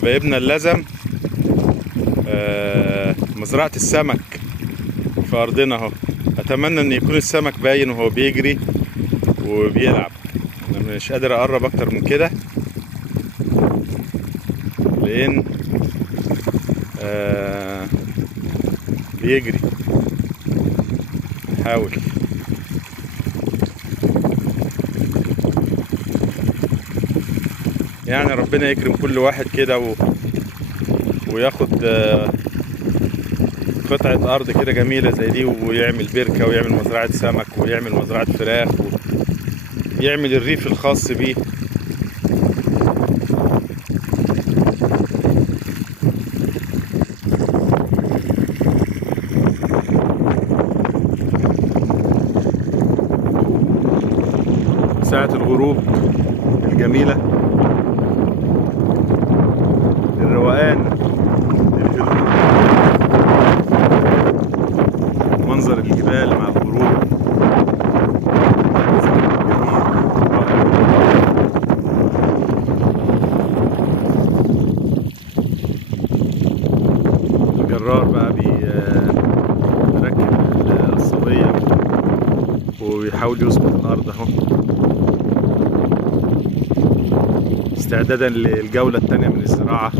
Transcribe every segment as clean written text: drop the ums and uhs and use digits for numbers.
حبايبنا اللزم، مزرعة السمك في أرضنا اهو. أتمنى إن يكون السمك باين وهو بيجري وبيلعب. أنا مش قادر أقرب أكتر من كده لأن بيجري. حاول يعني ربنا يكرم كل واحد كده وياخد قطعة أرض كده جميلة زي دي، ويعمل بركة ويعمل مزرعة سمك ويعمل مزرعة فراخ ويعمل الريف الخاص بيه. ساعة الغروب الجميلة، الروقان، الهدوء، منظر الجبال مع الغروب الجرار بقى بيركب الصبية ويحاول يظبط الأرض اهو، استعدادا للجولة الثانية من الزراعة.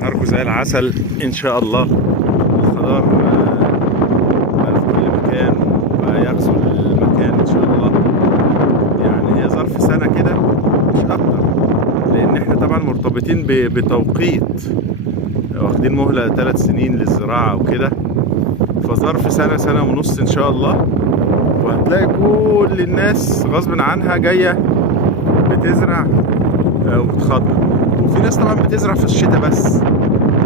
نهاركم زي العسل إن شاء الله. الخضار بقى في كل مكان وبقى يغزو المكان إن شاء الله. يعني هي ظرف سنة كده مش أكتر، لأن إحنا طبعا مرتبطين بتوقيت، واخدين مهلة 3 سنين للزراعة وكده، فظرف سنة سنة ونص إن شاء الله. وهتلاقي كل الناس غصب عنها جاية بتزرع وبتخضر. وفي ناس طبعا بتزرع في الشتاء بس،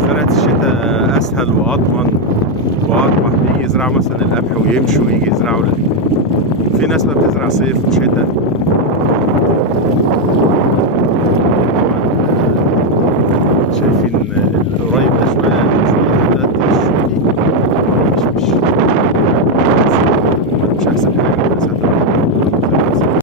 زراعة الشتاء أسهل وأضمن وأربح. بيجي يزرعوا مثلا القمح ويمشوا ويجي يزرعوا في ناس بقى بتزرع صيف وشتاء. شايفين